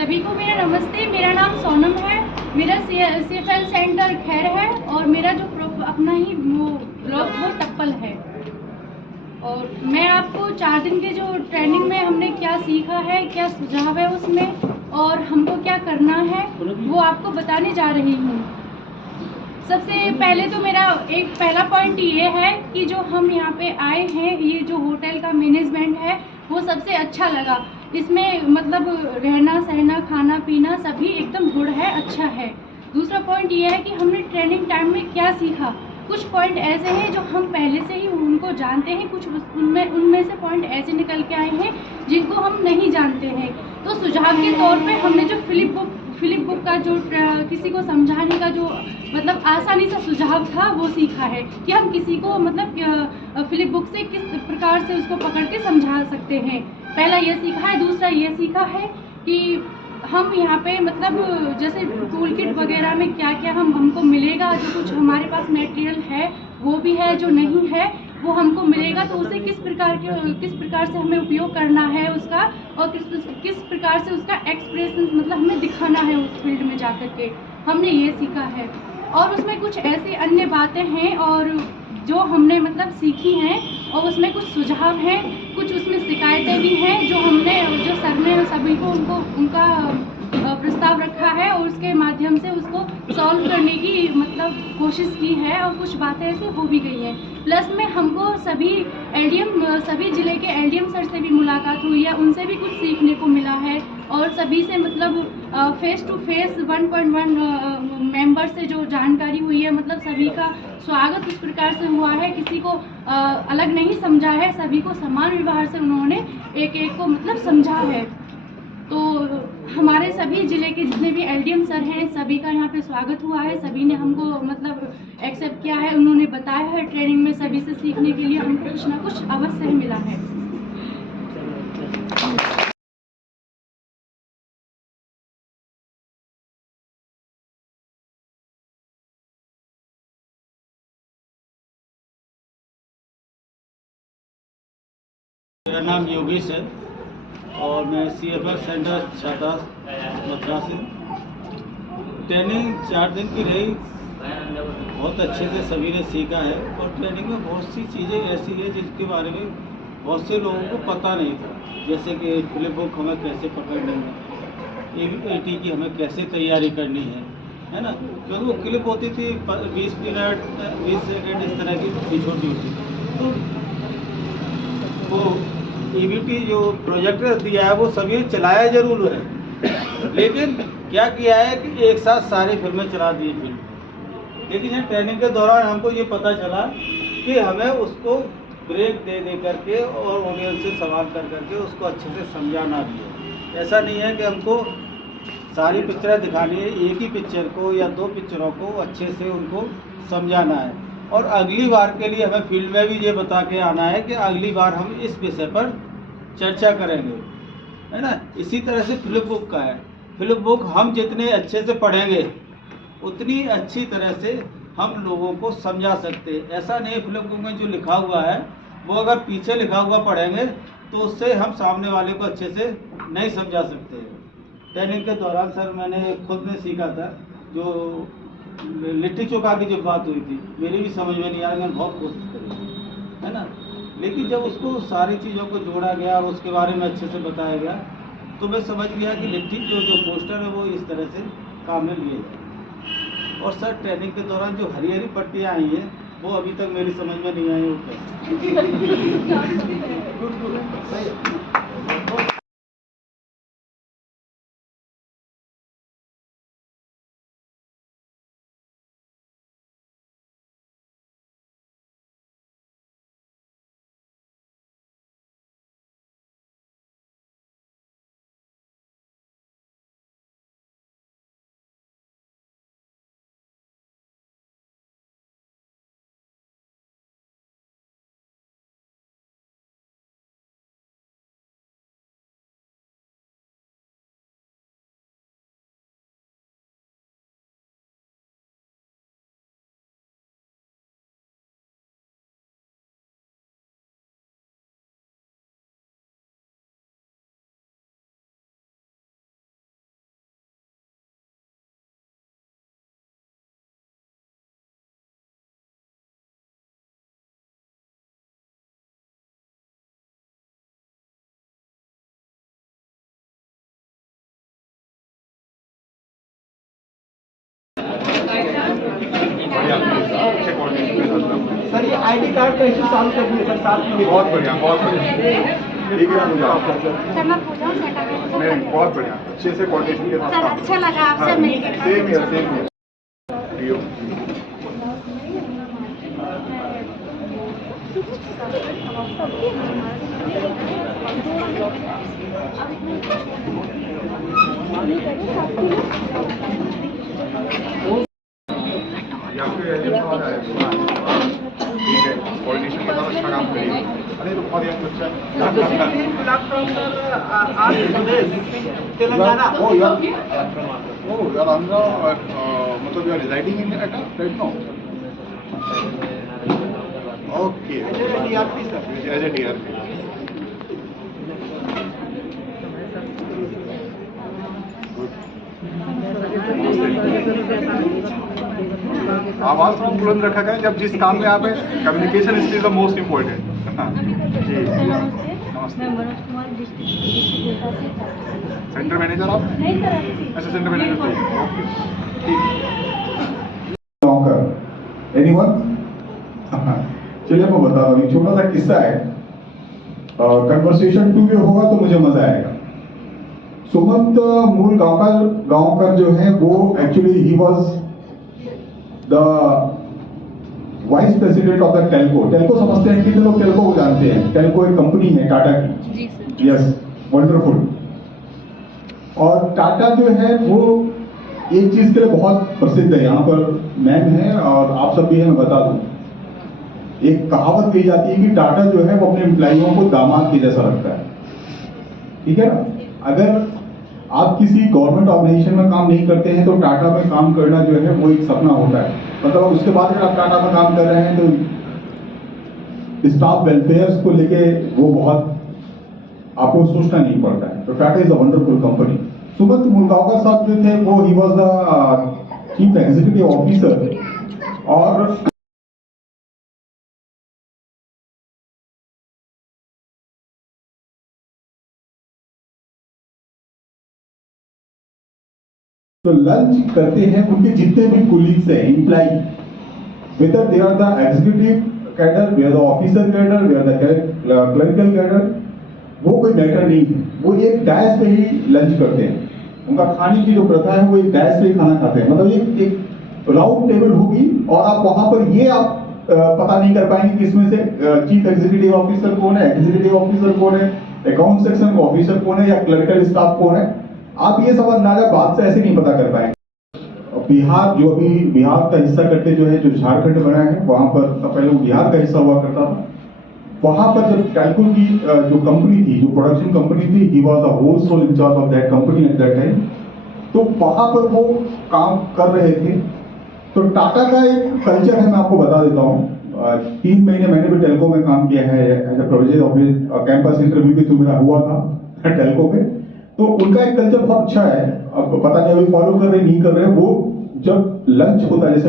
सभी को मेरा नमस्ते। मेरा नाम सोनम है। मेरा CFL सेंटर खैर है और मेरा जो अपना ही वो ब्लॉग वो टप्पल है। और मैं आपको 4 दिन के जो ट्रेनिंग में हमने क्या सीखा है, क्या सुझाव है उसमें और हमको क्या करना है वो आपको बताने जा रही हूँ। सबसे पहले तो मेरा एक पहला पॉइंट ये है कि जो हम यहाँ पे आए हैं, ये जो होटल का मैनेजमेंट है वो सबसे अच्छा लगा। इसमें मतलब रहना सहना खाना पीना सभी एकदम गुड है, अच्छा है। दूसरा पॉइंट ये है कि हमने ट्रेनिंग टाइम में क्या सीखा। कुछ पॉइंट ऐसे हैं जो हम पहले से ही उनको जानते हैं, कुछ उनमें से पॉइंट ऐसे निकल के आए हैं जिनको हम नहीं जानते हैं। तो सुझाव के तौर पे हमने जो फिलिप बुक का जो किसी को समझाने का जो मतलब आसानी से सुझाव था वो सीखा है कि हम किसी को मतलब फिलिप बुक से किस प्रकार से उसको पकड़ के समझा सकते हैं। पहला ये सीखा है। दूसरा ये सीखा है कि हम यहाँ पे मतलब जैसे टूल किट वगैरह में क्या क्या हमको मिलेगा, जो कुछ हमारे पास मटेरियल है वो भी है, जो नहीं है वो हमको मिलेगा, तो उसे किस प्रकार से हमें उपयोग करना है उसका, और किस प्रकार से उसका एक्सप्रेशन मतलब हमें दिखाना है उस फील्ड में जाकर के, हमने ये सीखा है। और उसमें कुछ ऐसी अन्य बातें हैं और जो हमने मतलब सीखी हैं और उसमें कुछ सुझाव हैं, कुछ उसमें शिकायतें भी हैं जो सर ने सभी को उनका प्रस्ताव रखा है और उसके माध्यम से उसको सॉल्व करने की मतलब कोशिश की है और कुछ बातें ऐसी हो भी गई हैं। प्लस में हमको सभी जिले के LDM सर से भी मुलाकात हुई है, उनसे भी कुछ सीखने को मिला है और सभी से मतलब फेस टू फेस 1.1 मेंबर से जो जानकारी हुई है, मतलब सभी का स्वागत इस प्रकार से हुआ है, किसी को अलग नहीं समझा है, सभी को समान व्यवहार से उन्होंने एक एक को मतलब समझा है। तो हमारे सभी जिले के जितने भी LDM सर हैं सभी का यहाँ पे स्वागत हुआ है, सभी ने हमको मतलब एक्सेप्ट किया है, उन्होंने बताया है ट्रेनिंग में सभी से सीखने के लिए हमको कुछ ना कुछ अवश्य मिला है। मेरा नाम योगेश है और मैं CFL सेंटर छाता मद्रास से। ट्रेनिंग 4 दिन की रही, बहुत अच्छे से सभी ने सीखा है और ट्रेनिंग में बहुत सी चीज़ें ऐसी है जिसके बारे में बहुत से लोगों को पता नहीं था, जैसे कि फिलिप बुक हमें कैसे पकड़नी है, AT की हमें कैसे तैयारी करनी है ना, क्योंकि वो क्लिप होती थी 20 मिनट 20 सेकेंड इस तरह की छोटी होती थी। तो वो EVT जो प्रोजेक्टर दिया है वो सभी चलाया जरूर है, लेकिन क्या किया है कि एक साथ सारी फिल्में चला दी फिल्म। लेकिन यहाँ ट्रेनिंग के दौरान हमको ये पता चला कि हमें उसको ब्रेक दे दे करके और ऑडियंस से सवाल कर करके उसको अच्छे से समझाना भी है। ऐसा नहीं है कि हमको सारी पिक्चरें दिखानी है, एक ही पिक्चर को या 2 पिक्चरों को अच्छे से उनको समझाना है और अगली बार के लिए हमें फील्ड में भी ये बता के आना है कि अगली बार हम इस विषय पर चर्चा करेंगे, है ना। इसी तरह से फिलिप बुक का है। फिलिप बुक हम जितने अच्छे से पढ़ेंगे उतनी अच्छी तरह से हम लोगों को समझा सकते हैं। ऐसा नहीं फिलिप बुक में जो लिखा हुआ है वो अगर पीछे लिखा हुआ पढ़ेंगे तो उससे हम सामने वाले को अच्छे से नहीं समझा सकते। ट्रेनिंग के दौरान सर मैंने खुद ने सीखा था, जो लिट्टी चोखा की जो बात हुई थी मेरी भी समझ में नहीं आ रही, मैंने बहुत कोशिश करी, है ना, लेकिन जब उसको सारी चीज़ों को जोड़ा गया और उसके बारे में अच्छे से बताया गया तो मैं समझ गया कि लिट्टी जो पोस्टर है वो इस तरह से काम में लिए जाए। और सर ट्रेनिंग के दौरान जो हरी हरी पट्टियाँ आई हैं वो अभी तक मेरी समझ में नहीं आई, वो कैसे अच्छे कोऑर्डिनेशन के साथ काम करेंगे। सर, ये आईडी कार्ड का इशू सॉल्व कर दिए सर, साथ में बहुत बढ़िया, बहुत बढ़िया। ठीक है मुझे सर मैं पूछा नहीं, बहुत बढ़िया, अच्छे से कोऑर्डिनेशन के साथ सर काम अच्छा लगा आपसे मिलकर। सेम हियर डियो। ठीक है, कोऑर्डिनेशन के साथ अच्छा काम करिए। अरे तो बहुत अच्छा Telangana. Oh, you are Andhra, मतलब you are residing in Atta right now? Okay. DRP sir. As a DRP. आवाज को बुलंद रखा करें जब जिस काम में आप हैं। Communication skill is the most important. जी नमस्ते। मैं मनोज कुमार डिस्ट्रिक्ट डेटा से। सेंटर मैनेजर आप? नहीं सर, अच्छा सेंटर मैनेजर ओके ठीक। एनीवन? चलिए मैं बता रहा हूँ, एक छोटा सा किस्सा है। कन्वर्सेशन 2 वे होगा तो मुझे मजा आएगा। सुमंत मूल गांव का जो है वो actually he was the vice president of the Telco. Telco समझते हैं कितने लोग टेल्को को जानते हैं? टेल्को एक कंपनी है टाटा की। जी सर। Yes, wonderful. और टाटा जो है वो एक चीज के लिए बहुत प्रसिद्ध है। यहाँ पर मैम है और आप सब भी हैं, मैं बता दूं। एक कहावत कही जाती है कि टाटा जो है वो अपने एम्प्लॉइयों को दामाद के जैसा रखता है। ठीक है ना? अगर आप किसी गवर्नमेंट ऑर्गेनाइजेशन में काम नहीं करते हैं तो टाटा में काम करना जो है वो एक सपना होता है। मतलब उसके बाद अगर आप टाटा में काम कर रहे हैं तो स्टाफ वेलफेयर को लेके वो बहुत आपको सोचना नहीं पड़ता है। तो Tata is a wonderful company. Sumant Mulgaonkar साहब जो थे वो ही was the chief executive officer और तो लंच करते हैं उनके जितने भी कुलीग्स हैं, employ, whether they are the executive cadre, we are the officer cadre, we are the clerical cadre, वो कोई मैटर नहीं है। वो एक डैश पे ही लंच करते हैं। उनका खाने की जो प्रथा है वो एक डैश पे ही खाना खाते हैं। मतलब एक राउंड टेबल होगी और आप वहां पर ये आप पता नहीं कर पाएंगे कि इसमें से चीफ एग्जीक्यूटिव ऑफिसर कौन है, एग्जीक्यूटिव ऑफिसर कौन है, अकाउंट सेक्शन का ऑफिसर कौन है या क्लरिकल स्टाफ कौन है। आप ये सब अंदाजा बात से ऐसे नहीं पता कर पाएंगे। बिहार जो अभी बिहार का हिस्सा करके जो है जो झारखंड बना है वहां पर पहले वो बिहार का हिस्सा हुआ करता था। वहां पर जब टेल्को की जो कंपनी थी, जो प्रोडक्शन कंपनी थी, he was the whole sole in charge of that company at that time. तो वहां पर वो काम कर रहे थे। तो टाटा का एक कल्चर है, मैं आपको बता देता हूँ। 3 महीने मैंने भी टेल्को में काम किया है as a project office. Campus interview भी तो मेरा हुआ था टेल्को पे। तो उनका एक कल्चर बहुत अच्छा है। अब पता नहीं अभी फॉलो कर रहे नहीं कर रहे। वो जब लंच होता है, जैसे